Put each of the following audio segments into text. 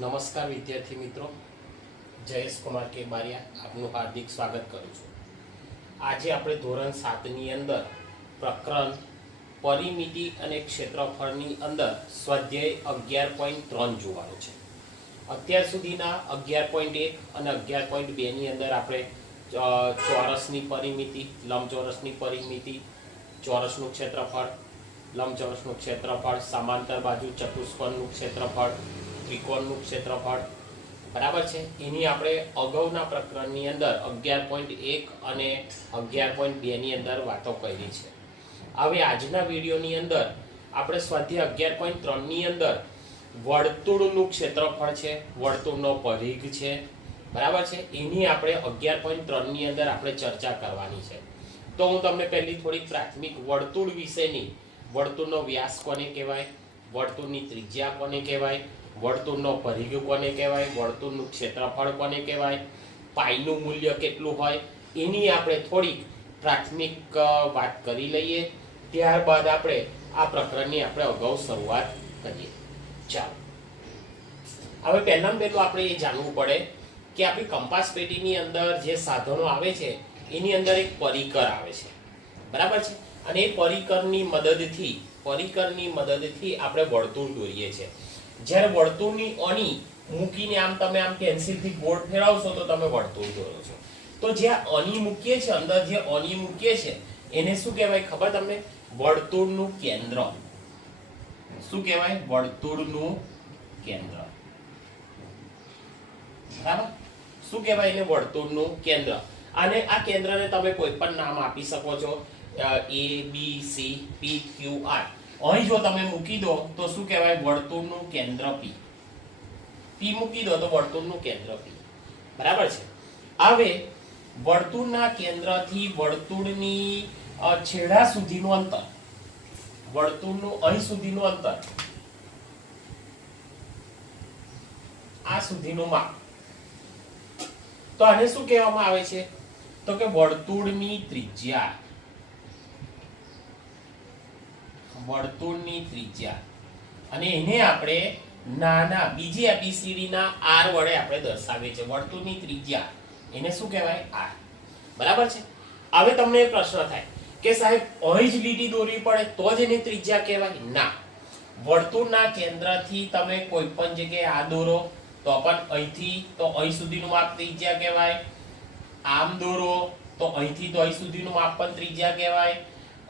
નમસ્કાર વિદ્યાર્થી મિત્રો, જયેશ કુમાર કે બારિયા આપનું હાર્દિક સ્વાગત કરું છું. આજે આપણે ધોરણ 7ની અંદર પ્રકરણ પરિમિતિ અને ક્ષેત્રફળની અંદર સ્વાધ્યાય 11.3 જોવાનું છે. અત્યાર સુધીના 11.1 અને 11.2 ની અંદર આપણે ચોરસની પરિમિતિ, લંબચોરસની પરિમિતિ, ચોરસનું ક્ષેત્રફળ, લંબચોરસનું ક્ષેત્રફળ, સમાંતર બાજુ ચતુષ્કોણનું ક્ષેત્રફળ, ત્રિકોણનું ક્ષેત્રફળ, બરાબર છે, એની આપણે અગાઉના પ્રકરણની અંદર 11.1 અને 11.2 ની અંદર વાતો કરી છે. હવે આજના વિડીયોની અંદર આપણે સ્વાધ્યાય 11.3 ની અંદર વર્તુળનું ક્ષેત્રફળ છે, વર્તુળનો પરિઘ છે, બરાબર છે, એની આપણે 11.3 ની અંદર આપણે ચર્ચા કરવાની છે. તો હું તમને પહેલી થોડીક પ્રાથમિક વર્તુળ વિશેની, વર્તુળનો વ્યાસ કોને કહેવાય, વર્તુળની ત્રિજ્યા કોને કહેવાય, વર્તુળનો પરિઘ કોને કહેવાય, વર્તુળનું ક્ષેત્રફળ કોને કહેવાય, પાઈનું મૂલ્ય કેટલું હોય, એની આપણે થોડીક પ્રાથમિક વાત કરી લઈએ. ત્યારબાદ આપણે આ પ્રકરણની આપણે અગાઉ શરૂઆત કરીએ. ચાલો, હવે પહેલામાં પહેલું આપણે એ જાણવું પડે કે આપણી કંપાસ પેટીની અંદર જે સાધનો આવે છે એની અંદર એક પરિકર આવે છે, બરાબર છે, અને એ પરિકરની મદદથી આપણે વર્તુળ દોરીએ છીએ. જ્યારે વર્તુળની અણી મૂકીને આમ તમે આમ પેન્સિલથી ગોળ ફેરવશો તો તમે વર્તુળ દોરો છો. તો જ્યાં અણી મૂકીએ છીએ, અંદર જે અણી મૂકીએ છીએ એને શું કહેવાય ખબર તમને? વર્તુળનું કેન્દ્ર. શું કહેવાય? વર્તુળનું કેન્દ્ર. બરાબર? શું કહેવાય એને? વર્તુળનું કેન્દ્ર. અને આ કેન્દ્રને તમે કોઈ પણ નામ આપી શકો છો, A B C P Q R. અહીં જો તમે મૂકી દો તો શું કહેવાય? વર્તુળનું કેન્દ્ર P. P મૂકી દો તો વર્તુળનું કેન્દ્ર P. બરાબર છે. હવે વર્તુળના કેન્દ્રથી વર્તુળની છેડા સુધીનું અંતર, વર્તુળનું અહીં સુધીનું અંતર, આ સુધીનું માપ, તો આને શું કહેવામાં આવે છે? તો કે વર્તુળની ત્રિજ્યા. વર્તુળની ત્રિજ્યા. અને એને આપણે નાના બીજી એબીસીડી ના r વડે આપણે દર્શાવીએ છીએ. વર્તુળની ત્રિજ્યા એને શું કહેવાય? r. બરાબર છે. હવે તમને એ પ્રશ્ન થાય કે સાહેબ અહીં જ લીટી દોરવી પડે તો જ એની ત્રિજ્યા કહેવાય? ના, વર્તુળના કેન્દ્રથી તમે કોઈ પણ જગ્યાએ આ દોરો તો પણ અહીંથી તો અહીં સુધીનું માપ ત્રિજ્યા કહેવાય. આમ દોરો તો અહીંથી તો અહીં સુધીનું માપ પણ ત્રિજ્યા કહેવાય.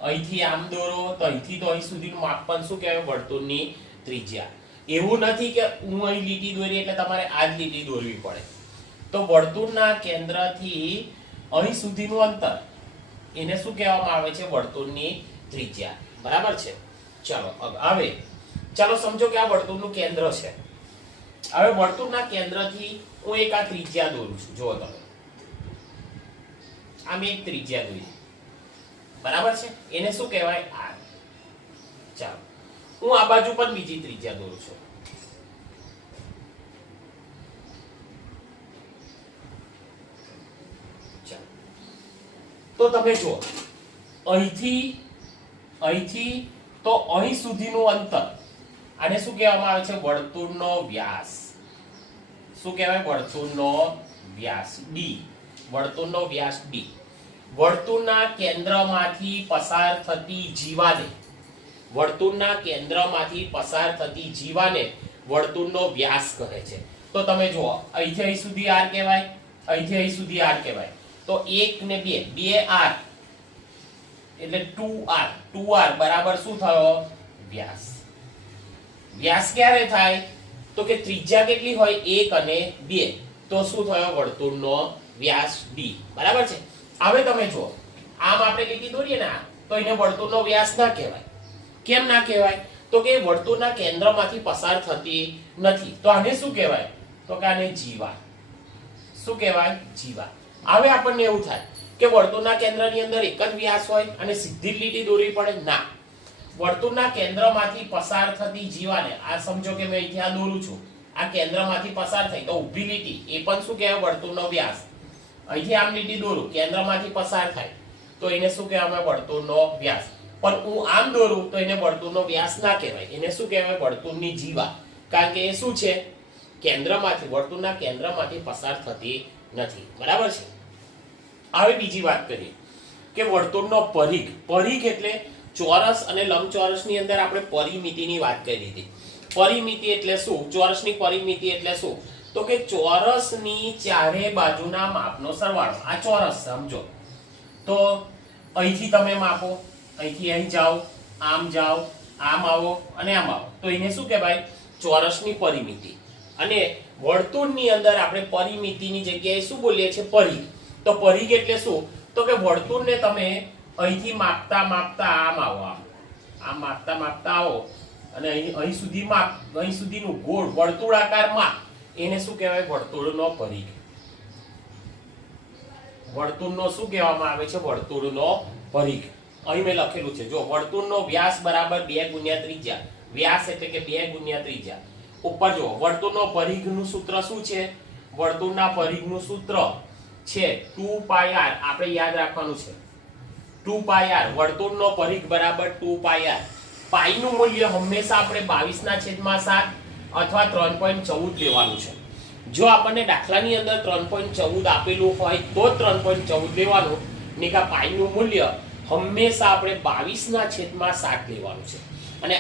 અહીંથી આમ દોરો તો અહીંથી તો અહીં સુધીનું માપ પણ શું કહેવાય? વર્તુળની ત્રિજ્યા. એવું નથી કે હું અહીં લીટી દોરી એટલે તમારે આ જ લીટી દોરવી પડે. તો વર્તુળના કેન્દ્રથી અહીં સુધીનું અંતર એને શું કહેવામાં આવે છે? વર્તુળની ત્રિજ્યા. બરાબર છે. ચાલો હવે ચાલો સમજો કે આ વર્તુળનું કેન્દ્ર છે. હવે વર્તુળના કેન્દ્રથી હું એક આ ત્રિજ્યા દોરું છું. જુઓ તમે, આમ એક ત્રિજ્યા દોરી, બરાબર છે, એને શું કહેવાય? r. ચાલો હું આ બાજુ પણ બીજી ત્રિજ્યા દોરું છું. ચાલો તો તમે જુઓ, અહીંથી તો અહીં સુધીનું અંતર આને શું કહેવામાં આવે છે? વર્તુળનો વ્યાસ. શું કહેવાય? વર્તુળનો વ્યાસ d. વર્તુળનો વ્યાસ d. વર્તુળના કેન્દ્રમાંથી પસાર થતી જીવાને, વર્તુળના કેન્દ્રમાંથી પસાર થતી જીવાને વર્તુળનો વ્યાસ કહે છે. તો તમે જુઓ, અહીંથી અહીં સુધી r કહેવાય, અહીંથી અહીં સુધી r કહેવાય. તો 1 ને 2 2r એટલે 2r. 2r બરાબર શું થયો? વ્યાસ. વ્યાસ ક્યારે થાય? તો કે ત્રિજ્યા કેટલી હોય? 1 અને 2. તો શું થયો? વર્તુળનો વ્યાસ d. બરાબર છે. હવે તમે જુઓ, આમ આપણે લીટી દોરીએ ને તો એને વર્તુળનો વ્યાસ ના કહેવાય. કેમ ના કહેવાય? તો કે વર્તુળના કેન્દ્રમાંથી પસાર થતી નથી. તો આને શું કહેવાય? તો કે આને જીવા. શું કહેવાય? જીવા. હવે આપણને એવું થાય કે વર્તુળના કેન્દ્રની અંદર એક જ વ્યાસ હોય અને સીધી લીટી દોરવી પડે? ના, વર્તુળના કેન્દ્રમાંથી પસાર થતી જીવાને, આ સમજો કે મેં અહીંથી આ દોરું છું, આ કેન્દ્રમાંથી પસાર થઈ તો ઊભી લીટી એ પણ શું કહેવાય? વર્તુળનો વ્યાસ. અહીંથી આમ લીટી દોરું, કેન્દ્રમાંથી પસાર થાય તો એને શું કહેવાય? વર્તુળનો વ્યાસ. પણ હું આમ દોરું તો એને વર્તુળનો વ્યાસ ના કહેવાય, એને શું કહેવાય? વર્તુળની જીવા. કારણ કે એ શું છે? વર્તુળના કેન્દ્રમાંથી પસાર થતી નથી. બરાબર છે. હવે બીજી વાત કરીએ કે વર્તુળનો પરિઘ. પરિઘ એટલે ચોરસ અને લંબચોરસની અંદર આપણે પરિમિતિની વાત કરી હતી. પરિમિતિ એટલે શું? ચોરસની પરિમિતિ એટલે શું? તો કે ચોરસની ચારે બાજુના માપનો સરવાળો. આ ચોરસ સમજો તો અહીંથી તમે માપો, અહીંથી અહીં જાઓ, આમ જાઓ, આમ આવો અને આમ આવો, તો એને શું કહેવાય? ચોરસની પરિમિતિ. અને વર્તુળની અંદર આપણે પરિમિતિની જગ્યાએ શું બોલીએ છીએ? પરિઘ. તો પરિઘ એટલે શું? તો કે વર્તુળને તમે અહીંથી માપતા માપતા આમ આવો, આમ માપતા માપતા આવો અને અહીં સુધી માપ, અહીં સુધીનું ગોળ વર્તુળાકાર માપ, એને શું કહેવાય? વર્તુળનો પરિઘ. વર્તુળનો શું કહેવામાં આવે છે? વર્તુળનો પરિઘ. અહીં મેં લખેલું છે જો, વર્તુળનો વ્યાસ બરાબર 2 ગુણ્યા ત્રિજ્યા. વ્યાસ એટલે કે 2 ગુણ્યા ત્રિજ્યા. ઉપર જો વર્તુળનો પરિઘનું સૂત્ર શું છે? વર્તુળના પરિઘનું સૂત્ર છે 2πr. આપણે યાદ રાખવાનું છે 2πr. વર્તુળનો પરિઘ બરાબર 2πr. પાઈ નું મૂલ્ય હંમેશા આપણે 22/7 અથવા 3.14 લેવાનું છે. જો આપણને દાખલાની અંદર 3.14 આપેલું હોય તો 3.14 લેવાનું, નિકા પાઈ નું મૂલ્ય હંમેશા આપણે 22/7 લેવાનું છે. અને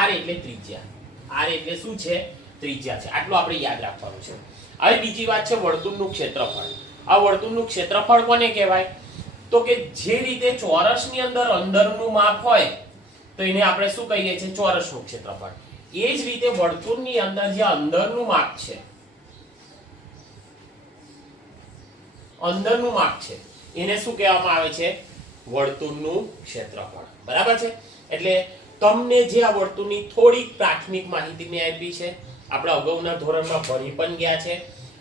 r એટલે ત્રિજ્યા. r એટલે શું છે? ત્રિજ્યા છે. આટલું આપણે યાદ રાખવાનું છે. હવે બીજી વાત છે વર્તુળનું ક્ષેત્રફળ. આ વર્તુળનું ક્ષેત્રફળ કોને કહેવાય? તો કે જે રીતે ચોરસની અંદર અંદરનું માપ હોય તો એને આપણે શું કહીએ છીએ? ચોરસનું ક્ષેત્રફળ. એ જ રીતે વર્તુળની અંદર જે અંદરનું માપ છે, અંદરનું માપ છે, એને શું કહેવામાં આવે છે? વર્તુળનું ક્ષેત્રફળ. બરાબર છે. એટલે તમને જે આ વર્તુળની થોડીક પ્રાથમિક માહિતી મેં આપી છે, આપણે અગાઉના ધોરણમાં ભણી પણ ગયા છે,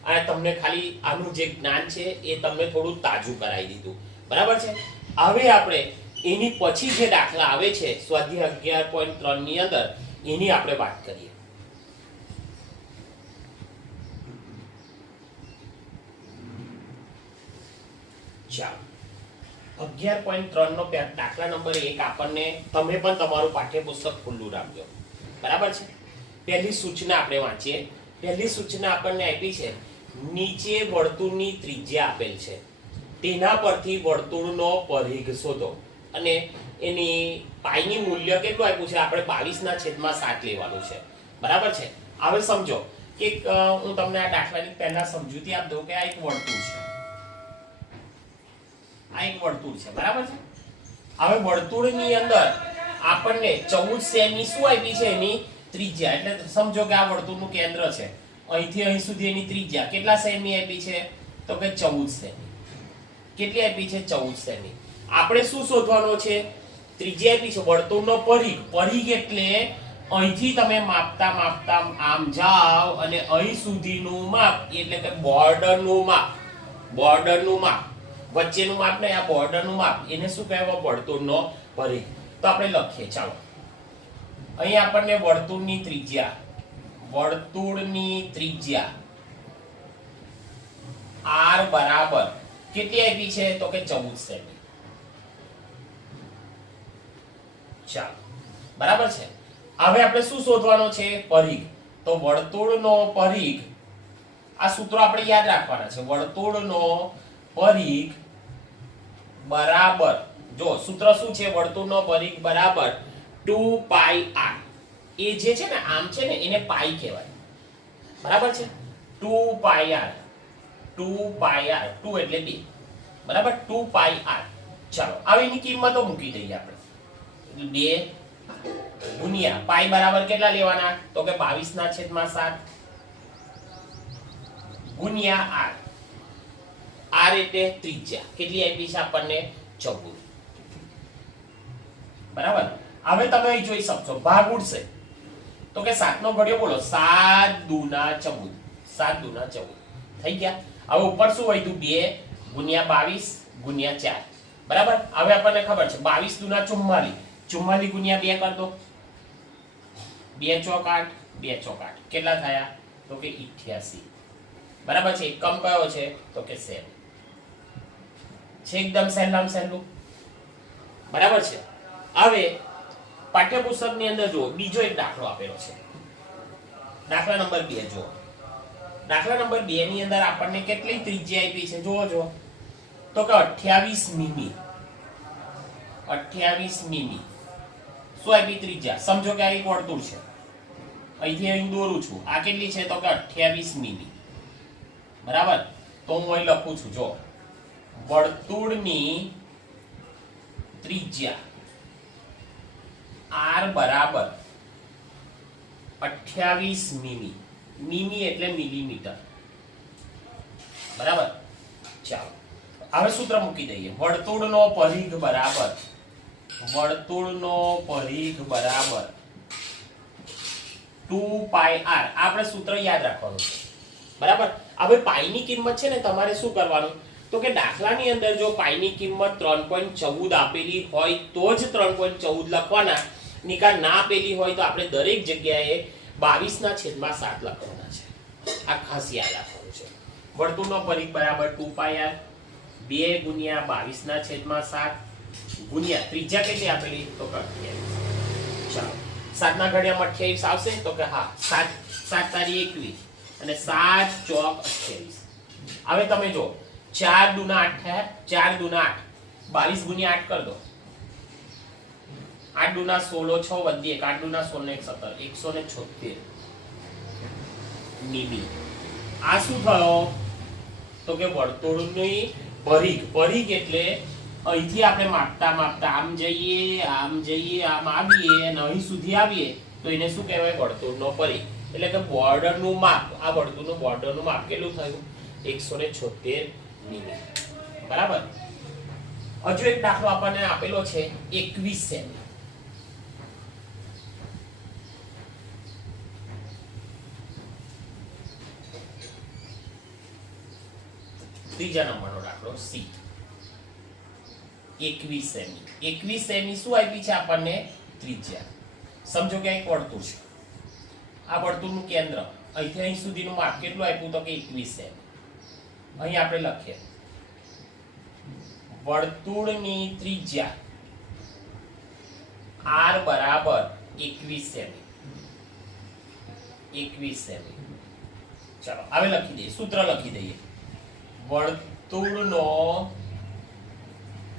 અને તમને ખાલી આનું જે જ્ઞાન છે એ તમને થોડું તાજું કરાવી દીધું. બરાબર છે. હવે આપણે એની પછી જે દાખલા આવે છે સ્વાધ્યાય 11.3 ની અંદર, એની આપણે વાત કરીએ. ચાલો 11.3 નો દાખલા નંબર 1 આપણને, તમે પણ તમારું પાઠ્યપુસ્તક ખુલ્લું રાખજો. બરાબર છે. પહેલી સૂચના આપણે વાંચીએ. પહેલી સૂચના આપણને આપી છે, નીચે વર્તુળની ત્રિજ્યા આપેલ છે, તેના પરથી વર્તુળનો પરિઘ શોધો. અને એની પાઈની મૂલ્ય કેટલું આપ્યું છે? આપણે 22/7 લેવાનું છે. બરાબર છે. હવે સમજો કે હું તમને આ દાખલાની પહેલા સમજૂતી આપી દઉં કે આ એક વર્તુળ છે. આ એક વર્તુળ છે. બરાબર છે. હવે વર્તુળની અંદર આપણને 14 સેમી શું આપી છે? એની ત્રિજ્યા. એટલે સમજો કે આ વર્તુળનું કેન્દ્ર છે, અહીંથી અહીં સુધી એની ત્રિજ્યા કેટલા સેમી આપી છે? તો કે 14 સેમી. કેટલી આપી છે? 14 સેમી. આપણે શું શોધવાનો છે? ત્રિજ્યા આપી છે. વર્તુળનો પરિઘ. પરિઘ એટલે અહીંથી તમે માપતા માપતા આમ જાઓ અને અહીં સુધીનું માપ, એટલે કે બોર્ડરનું માપ. બોર્ડરનું માપ, વચ્ચેનું માપ નહીં, આ બોર્ડરનું માપ, એને શું કહેવાય? વર્તુળનો પરિઘ. તો આપણે લખીએ. ચાલો, અહીં આપણને વર્તુળની ત્રિજ્યા, વર્તુળની ત્રિજ્યા r બરાબર કેટલી આપી છે? તો કે 14 સેમી. ચાલો, બરાબર છે. હવે આપણે શું શોધવાનો છે? પરિઘ. તો વર્તુળનો પરિઘ, આ સૂત્રો આપણે યાદ રાખવાના છે. વર્તુળનો પરિઘ બરાબર, જો સૂત્ર શું છે? વર્તુળનો પરિઘ બરાબર 2πr. એ જે છે ને આમ છે ને એને પાઈ કહેવાય. બરાબર છે. 2πr. 2πr. 2 એટલે 2. બરાબર. 2πr. ચાલો, હવે એની કિંમતો મૂકી દઈએ આપણે. 2 ગુણ્યા પાઈ બરાબર કેટલા લેવાના? તો કે 22/7 ગુણ્યા r. r એટલે ત્રિજ્યા. કેટલી આપી છે આપણને? 14. બરાબર. હવે તમે અહીં જોઈ શકશો ભાગ ઉડશે તો કે 7 નો ઘડિયો બોલો. 7 દુના 14. 7 દુના 14 થઈ ગયા. હવે ઉપર શું વધ્યું? 2 ગુણ્યા 22 ગુણ્યા 4. બરાબર. હવે આપણને ખબર છે 22 દુના 44. 44 ગુણ્યા 2 કર દો. 2 ચોક 8, 2 ચોક 8 કેટલા થયા? તો કે 88. બરાબર છે. એકમ કયો છે? તો કે સેમ છે. એકદમ સહેલામ સહેલું. બરાબર છે. હવે પાઠ્યપુસ્તકની અંદર જો બીજો એક દાખલો આપેલો છે. દાખલા નંબર 2 જો. દાખલા નંબર 2 ની અંદર આપણને કેટલી ત્રિજ્યા આપી છે જોવો જો, તો કે 28 મીમી. 28 મીમી શું આપી ત્રિજ્યા? સમજો કે આ એક વર્તુળ છે, અહીંથી અહીં દોરું છું, આ કેટલી છે? તો કે 28 મીમી. બરાબર, તો હું અહીં લખું છું જો, વર્તુળની ત્રિજ્યા r બરાબર 28 મીમી. મીમી એટલે મિલીમીટર. બરાબર, ચાલો હવે સૂત્ર મૂકી દઈએ. વર્તુળનો પરિઘ બરાબર 2πr. આપણે સૂત્ર યાદ રાખવાનું છે. બરાબર, હવે પાઈની કિંમત છે ને તમારે શું કરવાનું, તો કે દાખલાની અંદર જો પાઈની કિંમત 3.14 આપેલી હોય તો જ 3.14 લખવાના, નિકા ના આપેલી હોય તો આપણે દરેક જગ્યાએ 22/7 લખવાના છે. આ ખાસ યાદ રાખવાનું છે. વર્તુળનો પરિઘ બરાબર 2πr, 2 ગુણ્યા 22/7 ગુણ્યા ત્રિજ્યા કેટલી આપેલી? તો કે 28. ચાલો 7 ના ઘડિયામાં 28 આવશે? તો કે હા, 7 તારી 21 અને 7 ચોક 28. હવે તમે જો 4 દુના 8 થયા, 4 દુના 8, 22 ગુણ્યા 8 કરી દો. 8 દુના 16, 6 વધી 1, 8 દુના 16 ને 17, 176 મીમી. આ શું થયો? તો કે વર્તુળની પરિઘ. પરિઘ એટલે અહીંથી આપણે માપતા માપતા આમ જઈએ, આમ આવીએ અને અહીં સુધી આવીએ તો એને શું કહેવાય? વર્તુળનો પરિઘ. એટલે કે બોર્ડરનું માપ. આ વર્તુળનું બોર્ડરનું માપ કેટલું થયું? 176 મીમી. બરાબર, હજુ એક દાખલો આપણને આપેલો છે 21 સેમી. ત્રીજા નંબરનો દાખલો સી. 21 સેમી. 21 સેમી શું આપી છે આપણને? ત્રિજ્યા. સમજો કે એક વર્તુળ છે, આ વર્તુળનું કેન્દ્ર અહીંથી અહીં સુધીનું માપ કેટલું આપ્યું? તો કે 21 સેમી. અહીં આપણે લખીએ વર્તુળની ત્રિજ્યા r બરાબર 21 સેમી. 21 સેમી. ચાલો હવે લખી દઈએ, સૂત્ર લખી દઈએ. વર્તુળનો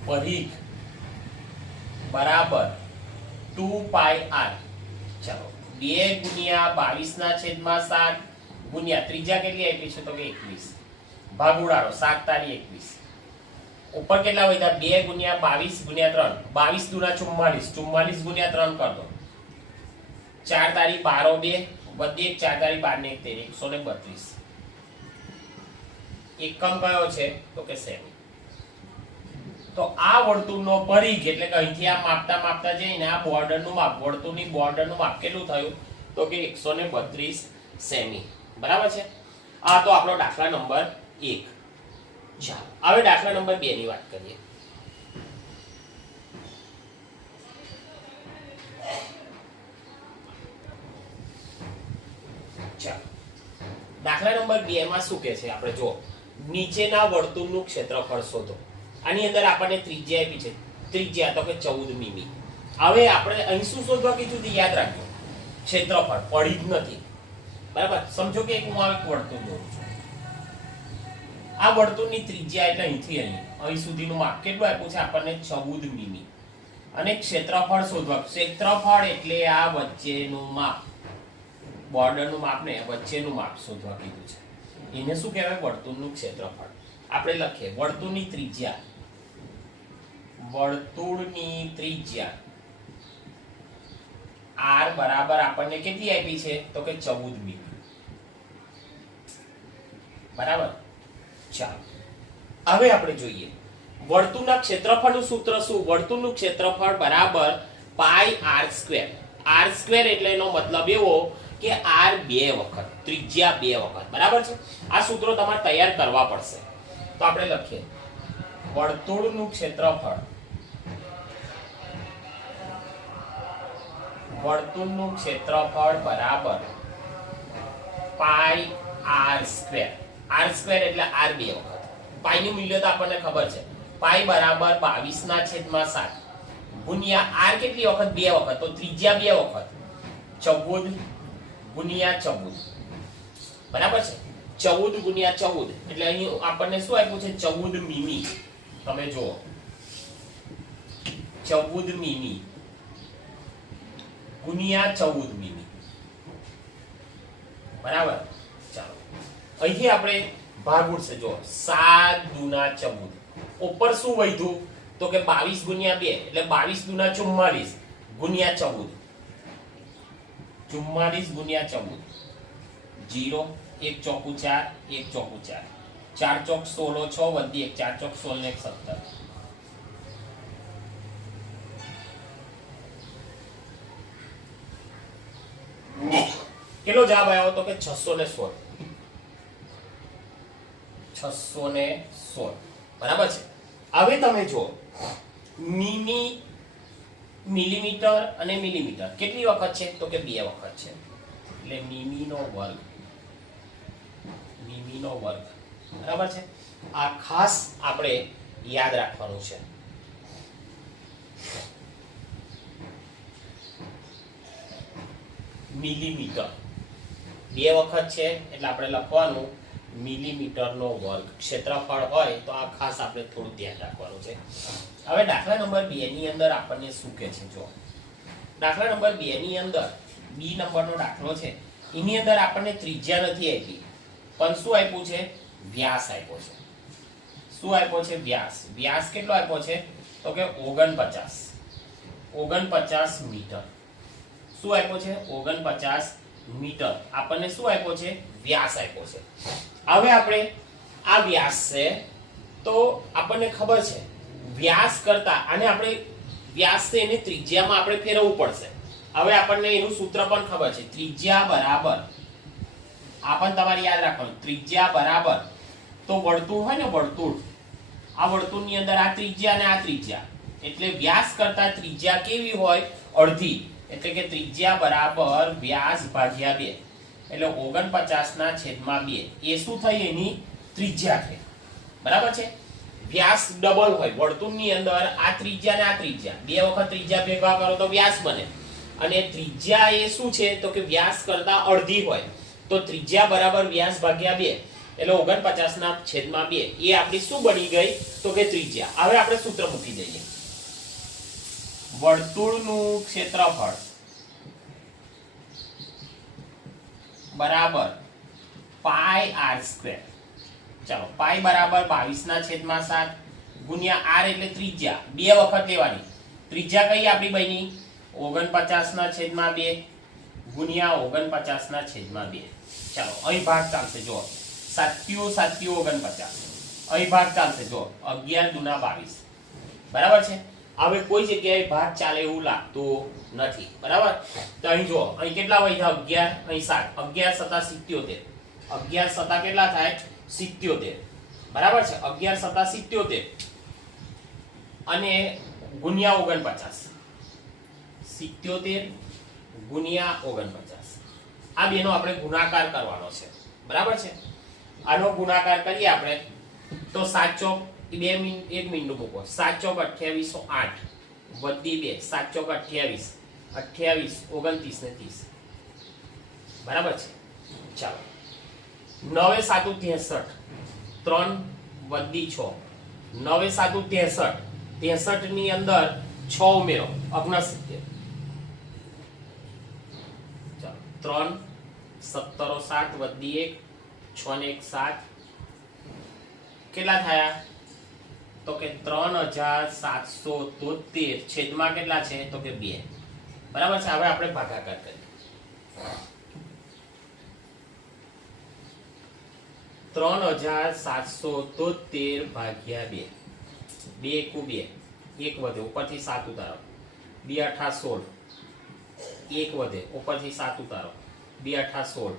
પરિઘ બરાબર 2πr. ચાલો 2 ગુણ્યા 22/7 ગુણ્યા ત્રિજ્યા કેટલી આપી છે? તો કે 21. ભાગ ઉડાડો, 7 તારી 21. ઉપર કેટલા વધ્યા? 2 ગુણ્યા 22 ગુણ્યા 3, 22 દુના 44, 44 ગુણ્યા 3 કર દો. 4 તારી 12, 2 વધી 1, 4 તારી 12 ને 1, 132. એકમ કયો છે? તો કે સેમી. તો આ વર્તુળનો પરિઘ એટલે કે અહીંથી આ માપતા માપતા જઈને આ બોર્ડરનું માપ, વર્તુળની બોર્ડરનું માપ કેટલું થયું? તો કે 132 સેમી. બરાબર છે. આ તો આપણો દાખલા નંબર 1. ચાલો હવે દાખલા નંબર 2 ની વાત કરીએ. ચાલો દાખલા નંબર 2 માં શું કહે છે? આપણે જો નીચેના વર્તુળનું ક્ષેત્રફળ શોધો. આની અંદર આપણને ત્રિજ્યા આપી છે. ત્રિજ્યા તો કે 14 મીમી. હવે આપણે અહીં શું શોધવા કીધું? યાદ રાખજો, ક્ષેત્રફળ, પરિઘ નથી. બરાબર, સમજો કે હું આ એક વર્તુળ દોરું છું. આ વર્તુળની ત્રિજ્યા એટલે અહીંથી અહીં સુધીનું માપ કેટલું આપ્યું છે આપણને? 14 મીમી. અને ક્ષેત્રફળ શોધવા. ક્ષેત્રફળ એટલે આ વચ્ચેનું માપ, બોર્ડરનું માપ ને વચ્ચેનું માપ શોધવા કીધું છે. એને શું કહેવાય? વર્તુળનું ક્ષેત્રફળ. આપણે લખીએ વર્તુળની ત્રિજ્યા. વર્તુળની ત્રિજ્યા r બરાબર આપણને કેટલી આપી છે? તો કે 14 મીમી. બરાબર, ચાલો હવે આપણે જોઈએ વર્તુળના ક્ષેત્રફળનું સૂત્ર શું? વર્તુળનું ક્ષેત્રફળ બરાબર પાઈ r². r² એટલે એનો મતલબ એવો કે r 2 વખત, ત્રિજ્યા 2 વખત. બરાબર છે. આ સૂત્રો તમારે તૈયાર કરવા પડશે. તો આપણે લખીએ વર્તુળનું ક્ષેત્રફળ. વર્તુળનું ક્ષેત્રફળ બરાબર પાઈ r². r² એટલે r 2 વખત. પાઈ નું મૂલ્ય તો આપણને ખબર છે. પાઈ બરાબર 22/7 ગુણ્યા r કેટલી વખત? 2 વખત. તો ત્રિજ્યા 2 વખત 14 ગુણ્યા 14. બરાબર છે. 14 ગુણ્યા 14 એટલે અહીં આપણને શું આપ્યું છે 14 મીમી. તમે જુઓ 14 મીમી ગુણ્યા 14 મીમી. બરાબર. ચાલો અહીંથી આપણે ભાગ ઉડશે. જો 7 દુના 14. ઉપર શું વધ્યું તો કે 22 ગુણ્યા 2 એટલે 22 દુના 44 ગુણ્યા 14. 44 ગુણ્યા 14. 0 1 ચોકુ 4 1 ચોકુ 4 4 ચોક 16 6 વધી 1 4 ચોક 16 ને 17. કેટલો જવાબ આવ્યો તો કે 616. 616. બરાબર છે. હવે તમે જો મીમી મિલીમીટર અને મિલીમીટર કેટલી વખત છે તો કે 2 વખત છે. એટલે મીમીનો વર્ગ. મીમીનો વર્ગ. બરાબર છે. આ ખાસ આપણે યાદ રાખવાનું છે. મિલીમીટર 2 વખત છે એટલે આપણે લખવાનું મિલીમીટરનો વર્ગ. ક્ષેત્રફળ હોય તો આ ખાસ આપણે થોડું ધ્યાન રાખવાનું છે. હવે દાખલા નંબર 2 ની અંદર આપણને શું કહે છે? જો દાખલા નંબર 2 ની અંદર બી નંબરનો દાખલો છે. એની અંદર આપણને ત્રિજ્યા નથી આપી પણ શું આપ્યું છે? વ્યાસ આપ્યો છે. શું આપ્યો છે? વ્યાસ. વ્યાસ કેટલો આપ્યો છે તો કે 49 મીટર. શું આપ્યો છે? 49 મીટર. આપણને શું આપ્યો છે? વ્યાસ આપ્યો છે. હવે આપણે આ વ્યાસ છે તો આપણને ખબર છે વ્યાસ કરતા આને આપણે વ્યાસ છે એને ત્રિજ્યામાં આપણે ફેરવવું પડશે. હવે આપણને એનું સૂત્ર પણ ખબર છે. ત્રિજ્યા બરાબર આ પણ તમારે યાદ રાખવાનું. ત્રિજ્યા બરાબર તો વર્તુળ હોય ને વર્તુળ, આ વર્તુળની અંદર આ ત્રિજ્યા અને આ ત્રિજ્યા એટલે વ્યાસ કરતા ત્રિજ્યા કેવી હોય? અડધી. એટલે કે ત્રિજ્યા બરાબર વ્યાસ ભાગ્યા 2 એટલે 49/2. એ શું થઈ? એની ત્રિજ્યા થઈ. બરાબર છે. વ્યાસ ડબલ હોય વર્તુળની અંદર આ ત્રિજ્યા અને આ ત્રિજ્યા 2 વખત ત્રિજ્યા ભેગા કરો તો વ્યાસ બને. અને ત્રિજ્યા એ શું છે તો કે વ્યાસ કરતા અડધી હોય તો ત્રિજ્યા બરાબર વ્યાસ ભાગ્યા 2 એટલે 49/2. એ આપણી શું બની ગઈ તો કે ત્રિજ્યા. હવે આપણે સૂત્ર મૂકી દઈએ. વર્તુળનું ક્ષેત્રફળ બરાબર પાઈ r². ચાલો પાઈ બરાબર 22/7 ગુણ્યા r એટલે ત્રિજ્યા 2 વખત લેવાની. ત્રિજ્યા કઈ આપણી બની? 49/2 ગુણ્યા 49/2. ચાલો અહીં ભાગ ચાલશે. જો 7 7 49. અહીં ભાગ ચાલશે. જો 11 દુના 22. બરાબર છે. હવે કોઈ જગ્યાએ ભાગ ચાલે એવું લાગતું નથી. બરાબર. તો અહીં જો અહીં કેટલા વધ્યા? 11. અહીં 7. 11 × 77. 11 × કેટલા થાય? 77. બરાબર છે. 11 × 77 અને ગુણ્યા 49. 77 ગુણ્યા 49. આ બેનો આપણે ગુણાકાર કરવાનો છે. બરાબર છે. આનો ગુણાકાર કરીએ આપણે તો 7 ચોક 2 1 મિનિટ મૂકો. 7 ચોક 28 8 વધી 2 7 ચોક 28 28 29 ને 30. બરાબર છે. ચાલો 9 7 63 3 વધી 6 9 7 63 63 ની અંદર 6 ઉમેરો 69. ચાલો 3 17 7 વધી 1 6 ને 1 7 કેટલા થયા તો કે 3773 છેદમાં કેટલા છે તો કે 2. બરાબર છે. હવે આપણે ભાગાકાર કરીએ. 3773 ભાગ્યા 2. 2 × 2 1 વધે ઉપરથી 7 ઉતારો. 2 × 8 16 1 વધે ઉપરથી 7 ઉતારો. 2 × 8 16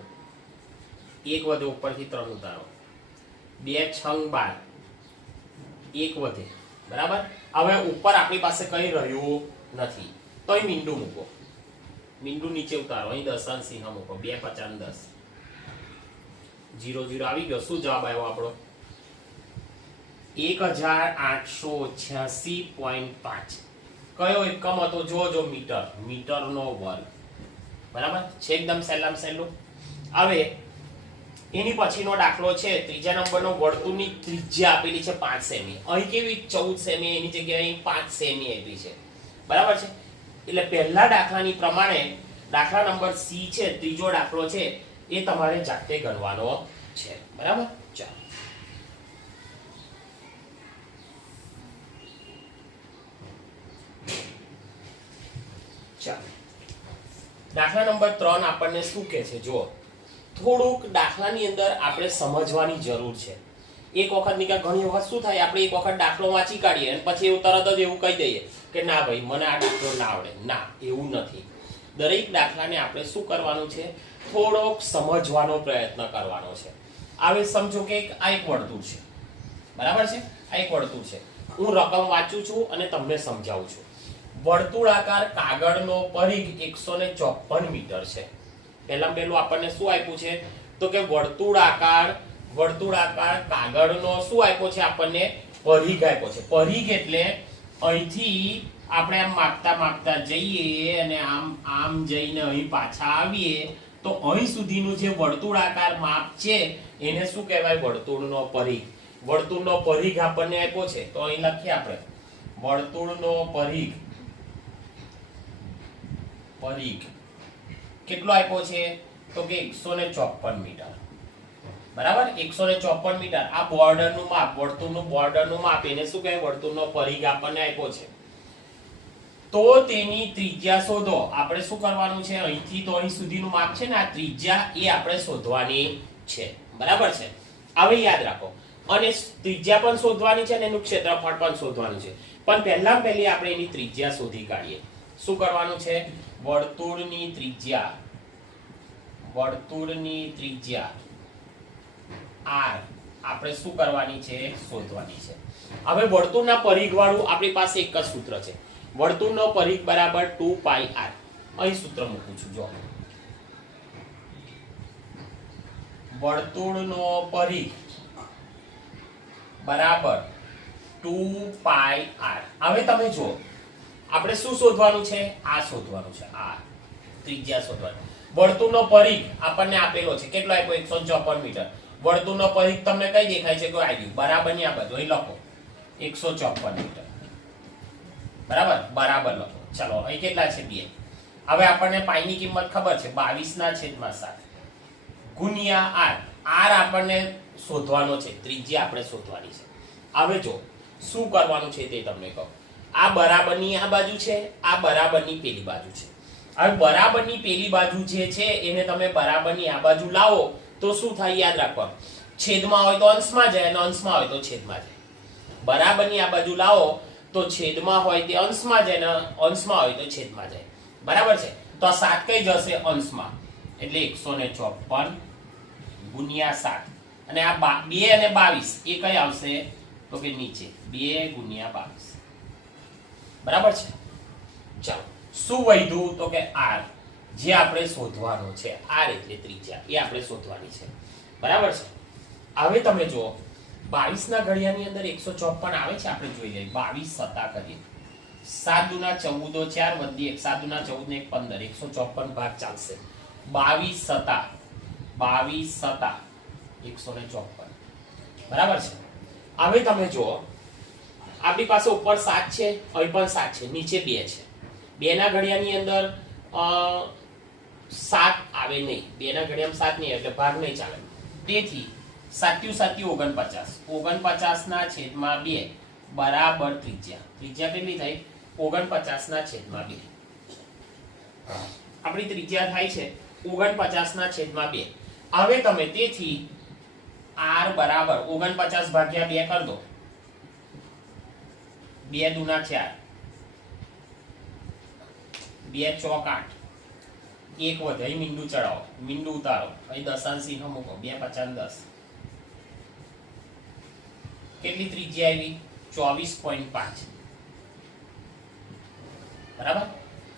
1 વધે ઉપરથી 3 ઉતારો. 2 × 6 12 1 વધે. બરાબર. હવે ઉપર આપણી પાસે કઈ રહ્યું નથી તો અહીં મીંડું મૂકો. મીંડું નીચે ઉતારો. અહીં દશાંશ ચિહ્ન મૂકો. 2 × 5 = 10. 0 0 આવી ગયો. શું જવાબ આવ્યો આપણો? 1886.5. કયો એકમ હતો? જોજો મીટર. મીટરનો વર્ગ. બરાબર છે. એકદમ સહેલામાં સહેલું. હવે એની પછીનો દાખલો છે ત્રીજા નંબરનો, વર્તુળની ત્રિજ્યા આપેલી છે 5 સેમી. અહીં કેવી 14 સેમી, એની જગ્યાએ અહીં 5 સેમી આપી છે. બરાબર છે. એટલે પહેલા દાખલાની પ્રમાણે દાખલા નંબર સી છે, ત્રીજો દાખલો છે, એ તમારે જાતે ગણવાનો છે. બરાબર. ચાલો, દાખલા નંબર 3 આપણને શું કહે છે? જુઓ, થોડુંક દાખલાની અંદર આપણે સમજવાની જરૂર છે. એક વખત ની ઘણી વખત શું થાય, આપણે એક વખત દાખલો વાંચી કાઢીએ અને પછી એવું તરત જ એવું કહી દઈએ કે ના ભાઈ મને આ દાખલો ના આવડે. ના, એવું નથી. દરેક દાખલાને આપણે શું કરવાનું છે? થોડોક સમજવાનો પ્રયત્ન કરવાનો છે. હવે સમજો કે આ એક વર્તુળ છે. બરાબર છે. આ એક વર્તુળ છે. હું રકમ વાંચું છું અને તમને સમજાવું છું. વર્તુળાકાર કાગળનો પરિઘ 154 મીટર છે. પહેલું આપણને શું આપ્યું છે? તો કે વર્તુળાકાર કાગળનો શું આપ્યો છે? આપણને પરિઘ આપ્યો છે. પરિઘ એટલે અહીંથી આપણે આમ માપતા જઈએ અને આમ જઈને અહીં પાછા આવીએ તો અહીં સુધીનું જે વર્તુળાકાર માપ છે એને શું કહેવાય? વર્તુળનો પરિઘ. વર્તુળનો પરિઘ આપણને આપ્યો છે તો અહીં લખીએ આપણે વર્તુળનો પરિઘ કેટલો આપ્યો છે? તો કે 154 મીટર. બરાબર. 154 મીટર. આ બોર્ડરનું માપ, વર્તુળનું બોર્ડરનું માપ, એને શું કહેવાય? વર્તુળનો પરિઘ આપણને આપ્યો છે. તો તેની ત્રિજ્યા શોધો. આપણે શું કરવાનું છે? અહીંથી તો અહીં સુધીનું માપ છે ને, આ ત્રિજ્યા એ આપણે શોધવાની છે. બરાબર છે. હવે યાદ રાખો, અને ત્રિજ્યા પણ શોધવાની છે અને એનું ક્ષેત્રફળ પણ શોધવાનું છે. પણ પહેલી આપણે એની ત્રિજ્યા શોધી કાઢીએ. શું કરવાનું છે? વર્તુળની ત્રિજ્યા r આપણે શું કરવાની છે? શોધવાની છે. હવે વર્તુળના પરિઘ વાળું આપણી પાસે એક જ સૂત્ર છે. વર્તુળનો પરિઘ બરાબર 2πr. અહીં સૂત્ર મૂકું છું. જો, વર્તુળનો પરિઘ બરાબર 2πr. હવે તમે જુઓ, આપણે શું શોધવાનું છે? આ શોધવાનું છે. આ ત્રિજ્યા શોધવાની. વર્તુળનો પરિઘ આપણને આપેલો છે. કેટલો આપ્યો? 154 મીટર. વર્તુળનો પરિઘ તમને કઈ દેખાય છે? કોઈ આવ્યું? બરાબર ની આ બાજુ અહીં લખો 154 મીટર. બરાબર. બરાબર લખો. ચલો, અહીં કેટલા છે? 2. હવે આપણને પાઈ ની કિંમત ખબર છે, 22/7 ગુણ્યા r. r આપણને શોધવાનો છે, ત્રિજ્યા આપણે શોધવાની છે. હવે જો શું કરવાનું છે તે તમને કહું. આ બરાબરની આ બાજુ છે, આ બરાબરની પેલી બાજુ છે. હવે બરાબરની પેલી બાજુ જે છે એને તમે બરાબરની આ બાજુ લાવો તો શું થાય? યાદ રાખવાનું, છેદમાં હોય તો અંશમાં જાય અને અંશમાં હોય તો છેદમાં જાય. બરાબરની આ બાજુ લાવો તો છેદમાં હોય તે અંશમાં જાય અને અંશમાં હોય તો છેદમાં જાય. બરાબર છે. તો આ 7 કઈ જશે? અંશમાં. એટલે 154 ગુણ્યા 7. અને આ 2 અને 22 એ કઈ આવશે? તો કે નીચે 2 ગુણ્યા 22. બરાબર છે. ચાલો, શું વધ્યું? તો કે r, જે આપણે શોધવાનો છે. r એટલે ત્રિજ્યા, એ આપણે શોધવાની છે. બરાબર છે. હવે તમે જુઓ, 22 ના ઘડિયાની અંદર 154 આવે છે. આપણે જોઈ લઈએ. 22 સતા કરીએ. 7 દુના 14 4 વધી 1, 7 દુના 14 ને 15, 154 ભાગ ચાલશે. 22 સતા 154. બરાબર છે. હવે તમે જુઓ, આપણી પાસે ઉપર 7 છે, અહીં પણ 7 છે, નીચે 2 છે. 2 ના ઘડિયાની અંદર 7 આવે નહીં. 2 ના ઘડિયામાં 7 નહીં એટલે ભાગ નહીં ચાલે. તેથી 7 × 7 49 ના છેદમાં 2 બરાબર ત્રિજ્યા. ત્રિજ્યા કેટલી થઈ? 49 ના છેદમાં 2. આપણી ત્રિજ્યા થાય છે 49 ના છેદમાં 2. હવે તમે તેથી r બરાબર 49 ભાગ્યા 2 કરી દો. 2 દુના 4, 2 ચોક 8, 1 વધે, અહીં મીંડું ચડાવો, મીંડું ઉતારો, અહીં દશાંશ ચિહ્ન મૂકો. 2 × 5 = 10. કેટલી ત્રિજ્યા આવી? 24.5. બરાબર.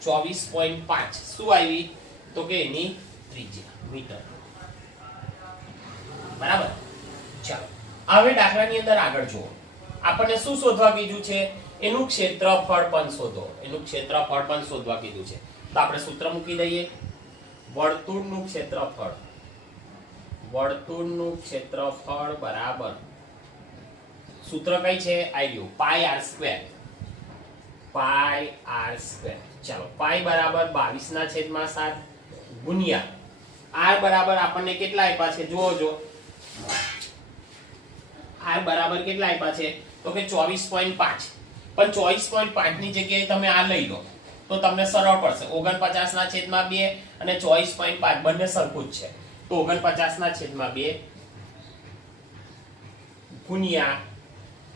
24.5 શું આવી? તો કે એની ત્રિજ્યા મીટર. બરાબર. ચાલો, હવે દાખલાની અંદર આગળ જુઓ. આપણને શું શોધવા કીધું છે? એનું ક્ષેત્રફળ પણ શોધો. એનું ક્ષેત્રફળ પણ શોધવા કીધું છે. તો આપણે સૂત્ર મૂકી દઈએ. વર્તુળનું ક્ષેત્રફળ વર્તુળનું ક્ષેત્રફળ બરાબર સૂત્ર કઈ છે આઈ ગયું પાઈ આર સ્ક્વેર ચાલો પાઈ બરાબર 22/7 ગુણ્યા આર બરાબર આપણને કેટલા આપ્યા છે જોજો આર બરાબર કેટલા આપ્યા છે તો કે 24.5 પણ 24.5 ની જગ્યાએ તમે આ લઈ લો તો તમને સરળ પડશે 49/2 અને 24.5 બંને સરખું જ છે તો 49/2 ગુણ્યા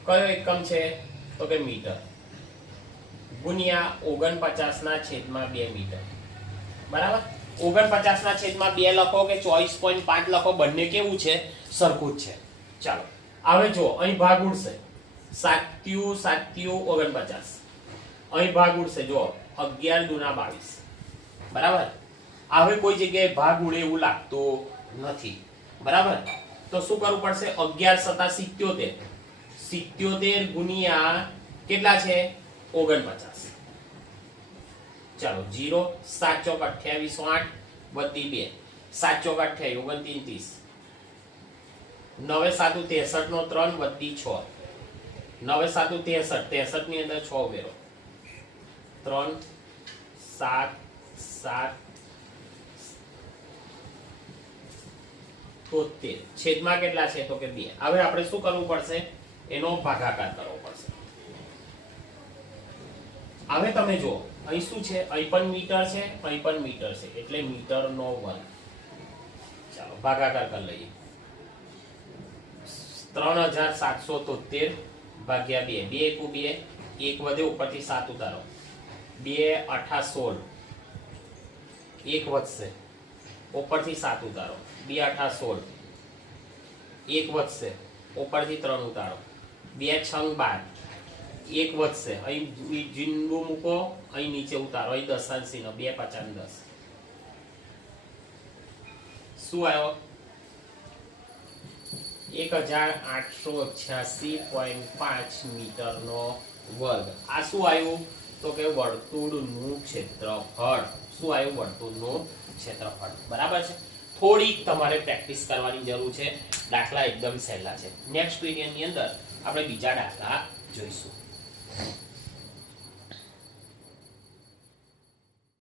કયો એકમ છે તો કે મીટર ગુણ્યા 49/2 મીટર બરાબર 49/2 લખો કે 24.5 લખો બંને કેવું છે સરખું જ છે ચાલો હવે જો અહીં ભાગ ઉડશે 7 49 અહીં ભાગ ઉડશે જો 11 દુના 22 બરાબર હવે કોઈ જગ્યાએ ભાગ ઉડે એવું લાગતું નથી બરાબર તો શું કરવું પડશે 11 77 77 ગુણ્યા કેટલા છે 49 ચાલો 0 7 ચોક 28 8 વત્તી 2 7 ચોક 28 29 9 7 63 નો 3 વત્તી 6 9 7 63 ની અંદર 6 ઉમેરો 3 7 7 73 છેદમાં કેટલા છે તો કે 2 હવે આપણે શું કરવું પડશે એનો ભાગાકાર કરવો પડશે હવે તમે જો અહીં શું છે અહીં પણ મીટર છે અહીં પણ મીટર છે એટલે મીટરનો વર્ગ ચાલો ભાગાકાર કરી લઈએ 3773 ભાગ્યા 2 2 એકુ 2 1 વધે ઉપરથી 7 ઉતારો 2 8 16 1 વધશે ઉપરથી 7 ઉતારો 2 8 16 1 વધશે ઉપરથી 3 ઉતારો 2 6 12 1 વધશે અહીં બિંદુ મૂકો અહીં નીચે ઉતારો અહીં દશાંશી નો 2 5 10 શું આવ્યો 1886.5 મીટરનો વર્ગ આ શું આવ્યું તો કે વર્તુળનું ક્ષેત્રફળ શું આવ્યું વર્તુળનું ક્ષેત્રફળ બરાબર છે થોડીક તમારે પ્રેક્ટિસ કરવાની જરૂર છે દાખલા એકદમ સહેલા છે નેક્સ્ટ વિડિયોની અંદર આપણે બીજા દાખલા જોઈશું